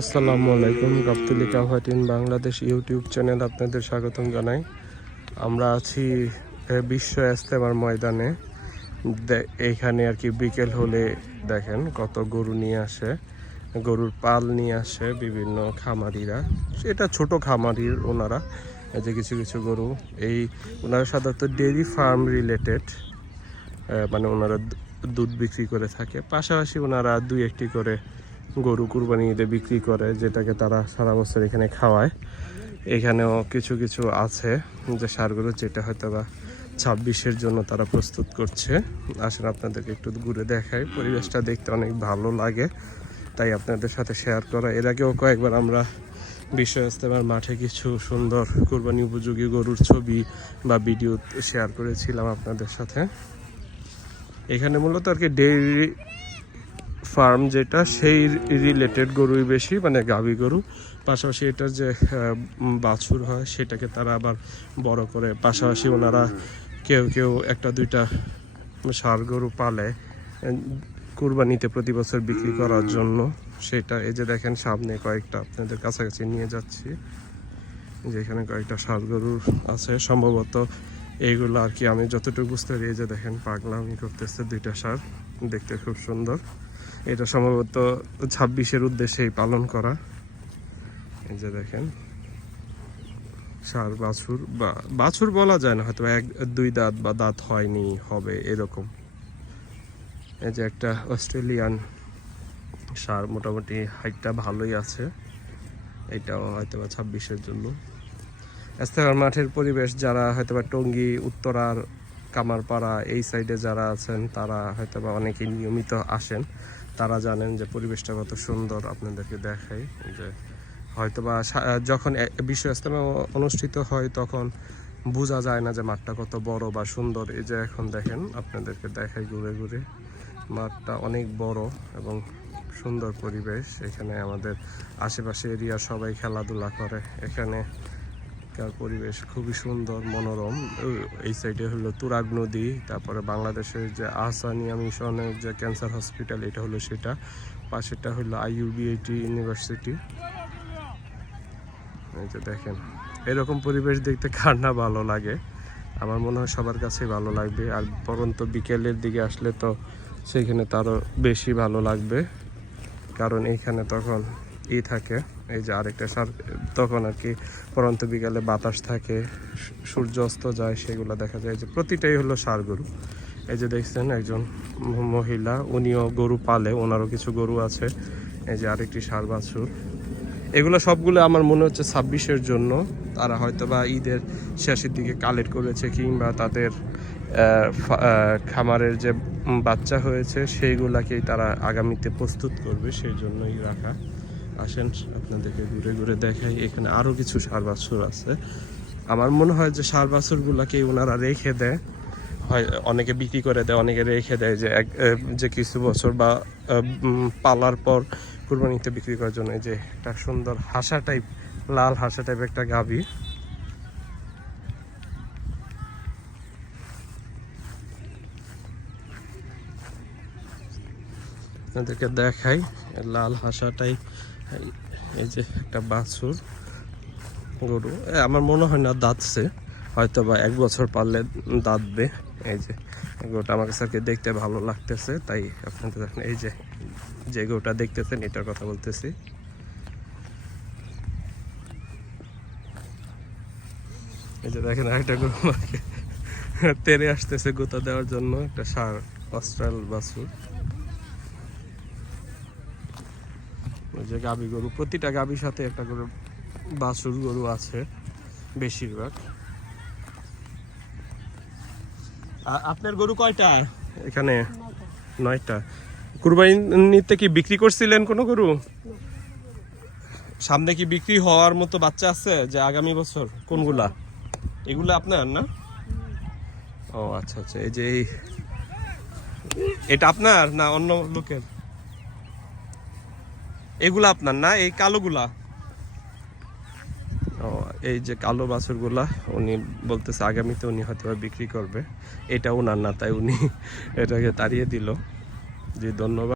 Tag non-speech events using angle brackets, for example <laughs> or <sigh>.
আসসালামু আলাইকুম গাবতুলিকা হোয়াটিন বাংলাদেশ ইউটিউব চ্যানেল আপনাদের স্বাগতম জানাই। আমরা আছি বিশ্ব ইস্তেমার ময়দানে। এইখানে আর কি বিকেল হলে দেখেন কত গরু নিয়ে আসে, গরুর পাল নিয়ে আসে বিভিন্ন খামারিরা। এটা ছোট খামারির ওনারা যে কিছু কিছু গরু। এই ওনারা সাধারণত ডেয়ারি ফার্ম রিলেটেড মানে ওনারা দুধ বিক্রি করে থাকে। পাশাপাশি ওনারা দুই একটি করে গরু কুরবানি ঈদে বিক্রি করে, যেটাকে তারা সারা বছর এখানে খাওয়ায়। এখানেও কিছু কিছু আছে যে সারগুলো যেটা হয়তো বা ছাব্বিশের জন্য তারা প্রস্তুত করছে। আসেন আপনাদেরকে একটু ঘুরে দেখায় পরিবেশটা দেখতে অনেক ভালো লাগে, তাই আপনাদের সাথে শেয়ার করা। এর আগেও কয়েকবার আমরা বিশ্ব ইস্তেমার মাঠে কিছু সুন্দর কুরবানি উপযোগী গরুর ছবি বা ভিডিও শেয়ার করেছিলাম আপনাদের সাথে। এখানে মূলত আর কি ডেইরি ফার্ম যেটা, সেই রিলেটেড গরুই বেশি মানে গাভী গরু। পাশাপাশি এটার যে বাছুর হয়, সেটাকে তারা আবার বড় করে। পাশাপাশি ওনারা কেউ কেউ একটা দুইটা ষাঁড় গরু পালে কুরবানিতে প্রতি বছর বিক্রি করার জন্য। সেটা, এই যে দেখেন সামনে কয়েকটা আপনাদের কাছাকাছি নিয়ে যাচ্ছি। যেখানে কয়েকটা ষাঁড় গরুর আছে। সম্ভবত এইগুলো আর কি আমি যতটুকু বুঝতে পারি, এই যে দেখেন পাগলামি করতেছে দুইটা সার। দেখতে খুব সুন্দর। এটা সম্ভবত ছাব্বিশের উদ্দেশ্যেই পালন করা। এই যে দেখেন, সার, বাছুর বা বাছুর বলা যায় না হয়তো এক, দুই দাঁত বা দাঁত হয়নি, হবে এরকম। এই যে একটা অস্ট্রেলিয়ান সার মোটামুটি হাইটটা ভালোই আছে, এটাও হয়তো বা ছাব্বিশের জন্য। এস্তেমার মাঠের পরিবেশ, যারা হয়তোবা টঙ্গী, উত্তরার কামারপাড়া, এই সাইডে যারা আছেন, তারা হয়তোবা অনেকেই নিয়মিত আসেন। তারা জানেন যে পরিবেশটা কত সুন্দর আপনাদেরকে দেখাই যে হয়তোবা সা- যখন বিশ্ব ইস্তেমা অনুষ্ঠিত হয় তখন বোঝা যায় না যে মাঠটা কত বড় বা সুন্দর। এই যে এখন দেখেন, আপনাদেরকে দেখাই ঘুরে ঘুরে। মাঠটা অনেক বড় এবং সুন্দর পরিবেশ। এখানে আমাদের আশেপাশে এরিয়া সবাই খেলাধুলা করে। এখানে এখানকার পরিবেশ খুবই সুন্দর, মনোরম। এই সাইডে হলো তুরাগ নদী, তারপরে বাংলাদেশের যে আহসানিয়া মিশনের যে ক্যান্সার হসপিটাল, এটা হলো সেটা। পাশেটা হলো আইইউবিআইটি ইউনিভার্সিটি। এই যে দেখেন, এরকম পরিবেশ দেখতে কার না ভালো লাগে। আমার মনে হয় সবার কাছেই ভালো লাগবে, আর পরন্ত বিকেলের দিকে আসলে তো সেইখানে তারও বেশি ভালো লাগবে, কারণ এইখানে তখন ই থাকে। এই যে আরেকটা সার, তখন আর কি পরন্ত বিকালে বাতাস থাকে সূর্য অস্ত যায়, সেগুলো দেখা যায়। যে প্রতিটাই হলো সার গরু। এই যে দেখছেন একজন মহিলা, উনিও গরু পালে, ওনারও কিছু গরু আছে। এই যে আরেকটি সার বাছুর। এগুলো সবগুলো আমার মনে হচ্ছে ছাব্বিশের জন্য। তারা হয়তো বা ঈদের শেষের দিকে কালেক্ট করেছে কিংবা তাদের খামারের যে বাচ্চা হয়েছে, সেইগুলাকেই তারা আগামীতে প্রস্তুত করবে, সেই জন্যই রাখা। আসেন, আপনাদেরকে ঘুরে ঘুরে দেখাই। এখানে আরও কিছু সার বাছুর আছে। আমার মনে হয় যে সার বাছুরগুলাকে ওনারা রেখে দেয়। হয়, অনেকে বিক্রি করে দেয়, অনেকে রেখে দেয় যে এক যে কিছু বছর বা পালার পর কুরবানিতে বিক্রি করার জন্য যে একটা সুন্দর হাসা টাইপ লাল হাসা টাইপ একটা গাভী। আপনাদেরকে দেখাই লাল হাসা টাইপ এই যে একটা বাছুর, গরু। আমার মনে হয় না দাঁতছে হয়তো বা এক বছর পারলে দাঁতবে। এই যে গরুটা আমার কাছে দেখতে ভালো লাগতেছে, তাই আপনাদের এই যে যে গরুটা দেখতেছেন, এটার কথা বলতেছি। এই যে দেখেন আরেকটা গরু আমাকে <laughs> তেরে আসতেছে, গোতা দেওয়ার জন্য, একটা সার, অস্ট্রাল বাছুর। ওই যে গাবি গরু প্রতিটা গাবির সাথে একটা করে বাছুর গরু আছে বেশিরভাগ। আপনার গরু কয়টা? এখানে নয়টা। কুরবানিতে কি বিক্রি করছিলেন কোনো গরু? সামনে কি বিক্রি হওয়ার মতো বাচ্চা আছে যে আগামী বছর? কোনগুলা? এগুলা আপনার না? ও আচ্ছা আচ্ছা এই যে এটা আপনার না অন্য লোকের? এগুলা আপনার না? এই কালোগুলা? এই যে কালো বাছুরগুলা, উনি বলতেছে আগামীতে উনি হয়তো বিক্রি করবে। এটা ওনার না, তাই উনি এটাকে তাড়িয়ে দিল। জি, ধন্যবাদ।